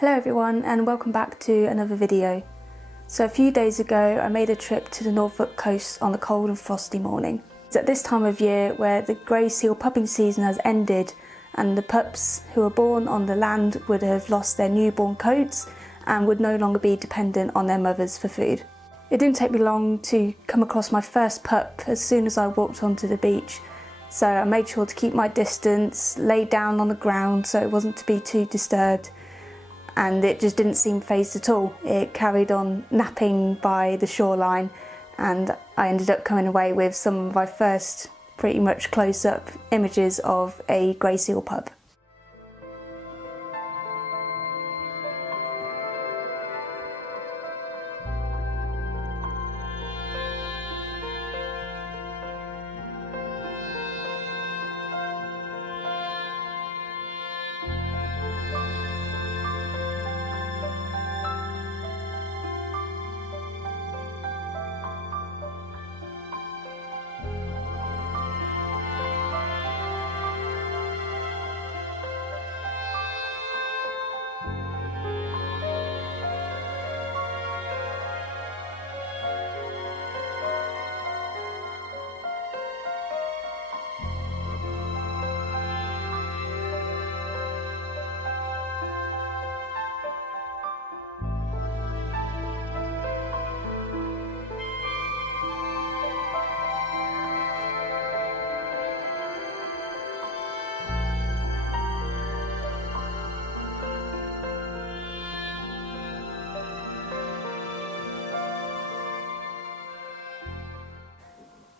Hello everyone and welcome back to another video. So a few days ago I made a trip to the Norfolk Coast on a cold and frosty morning. It's at this time of year where the grey seal pupping season has ended and the pups who were born on the land would have lost their newborn coats and would no longer be dependent on their mothers for food. It didn't take me long to come across my first pup as soon as I walked onto the beach, so I made sure to keep my distance, lay down on the ground so it wasn't to be too disturbed. And it just didn't seem phased at all. It carried on napping by the shoreline and I ended up coming away with some of my first pretty much close-up images of a grey seal pup.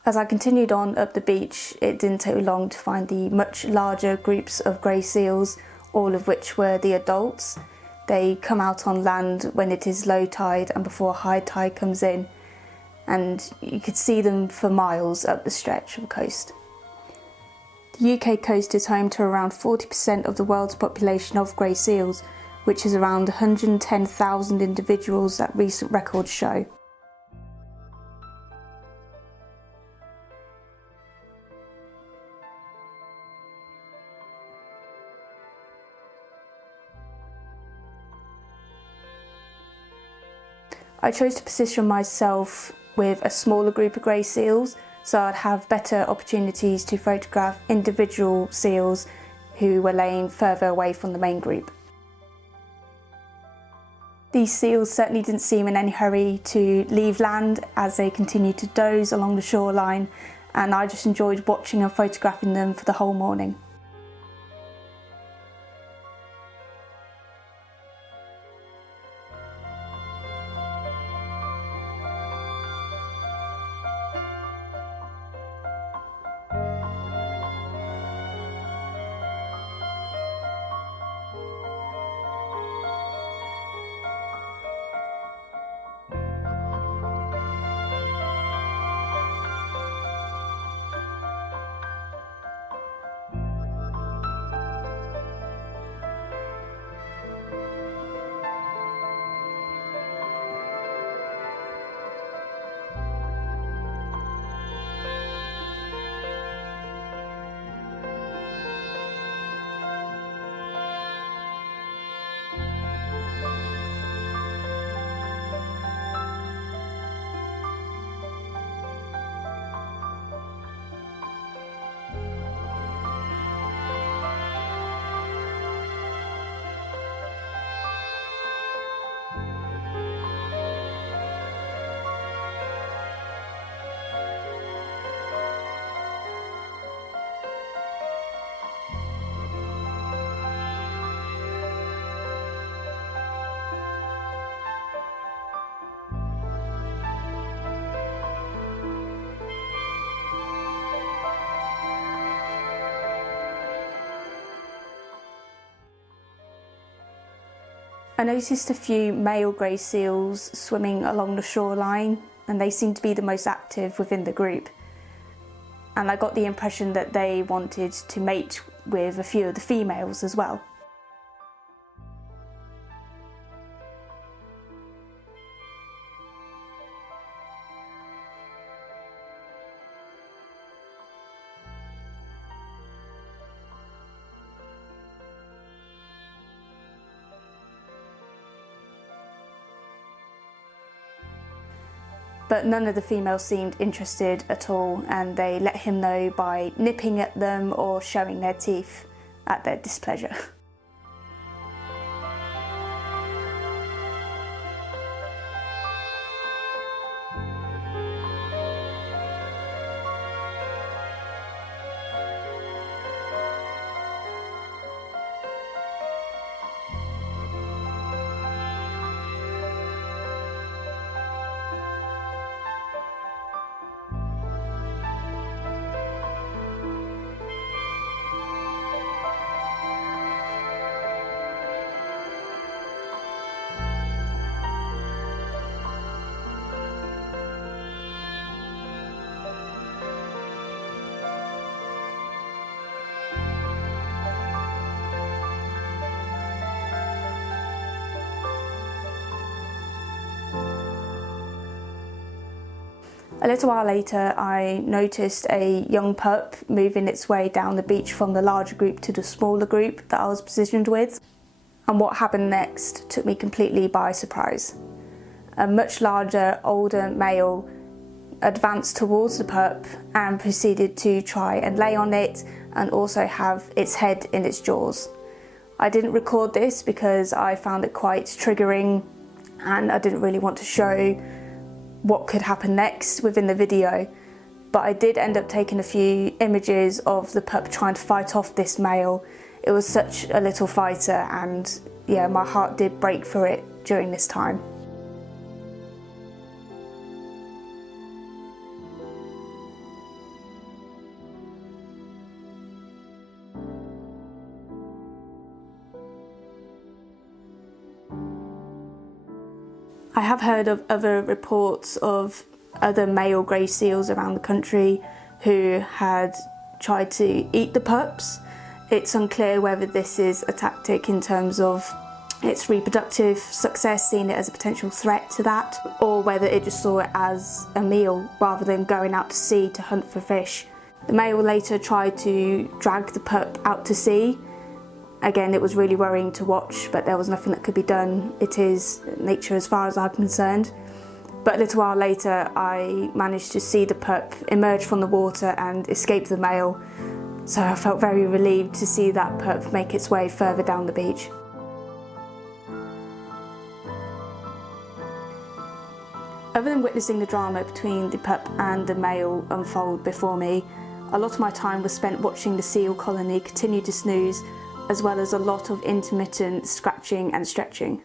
As I continued on up the beach, it didn't take long to find the much larger groups of grey seals, all of which were the adults. They come out on land when it is low tide and before high tide comes in, and you could see them for miles up the stretch of the coast. The UK coast is home to around 40% of the world's population of grey seals, which is around 110,000 individuals that recent records show. I chose to position myself with a smaller group of grey seals so I'd have better opportunities to photograph individual seals who were laying further away from the main group. These seals certainly didn't seem in any hurry to leave land as they continued to doze along the shoreline, and I just enjoyed watching and photographing them for the whole morning. I noticed a few male grey seals swimming along the shoreline, and they seemed to be the most active within the group. And I got the impression that they wanted to mate with a few of the females as well. but none of the females seemed interested at all, and they let him know by nipping at them or showing their teeth at their displeasure. A little while later, I noticed a young pup moving its way down the beach from the larger group to the smaller group that I was positioned with. And what happened next took me completely by surprise. A much larger, older male advanced towards the pup and proceeded to try and lay on it and also have its head in its jaws. I didn't record this because I found it quite triggering and I didn't really want to show what could happen next within the video, but I did end up taking a few images of the pup trying to fight off this male. It was such a little fighter, and yeah, my heart did break for it during this time. I have heard of other reports of other male grey seals around the country who had tried to eat the pups. It's unclear whether this is a tactic in terms of its reproductive success, seeing it as a potential threat to that, or whether it just saw it as a meal rather than going out to sea to hunt for fish. The male later tried to drag the pup out to sea. Again, it was really worrying to watch, but there was nothing that could be done. It is nature as far as I'm concerned. But a little while later, I managed to see the pup emerge from the water and escape the male. So I felt very relieved to see that pup make its way further down the beach. Other than witnessing the drama between the pup and the male unfold before me, a lot of my time was spent watching the seal colony continue to snooze, as well as a lot of intermittent scratching and stretching.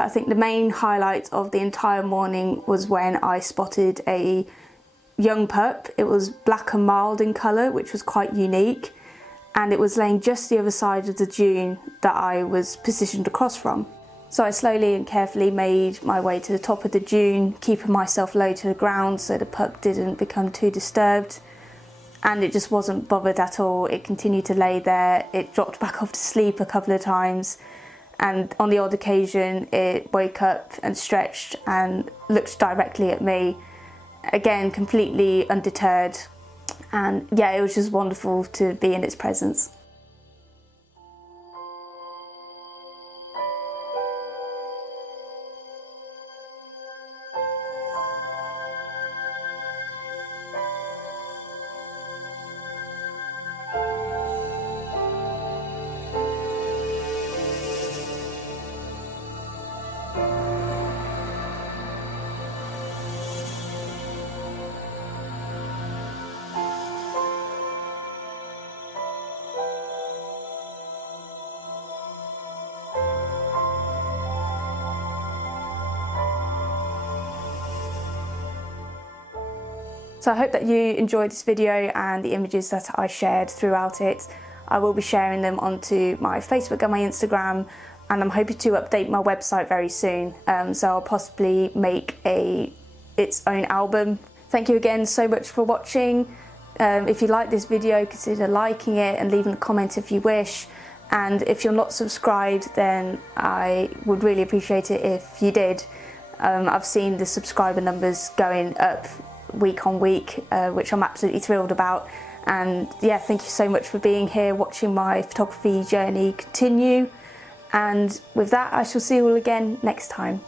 But I think the main highlight of the entire morning was when I spotted a young pup. It was black and mild in colour, which was quite unique, and it was laying just the other side of the dune that I was positioned across from. So I slowly and carefully made my way to the top of the dune, keeping myself low to the ground so the pup didn't become too disturbed. And it just wasn't bothered at all. It continued to lay there. It dropped back off to sleep a couple of times, and on the odd occasion it woke up and stretched and looked directly at me, again completely undeterred. And yeah, it was just wonderful to be in its presence. So I hope that you enjoyed this video and the images that I shared throughout it. I will be sharing them onto my Facebook and my Instagram, and I'm hoping to update my website very soon. So I'll possibly make its own album. Thank you again so much for watching. If you like this video, consider liking it and leaving a comment if you wish. And if you're not subscribed, then I would really appreciate it if you did. I've seen the subscriber numbers going up week on week, which I'm absolutely thrilled about. And yeah, thank you so much for being here, watching my photography journey continue. And with that, I shall see you all again next time.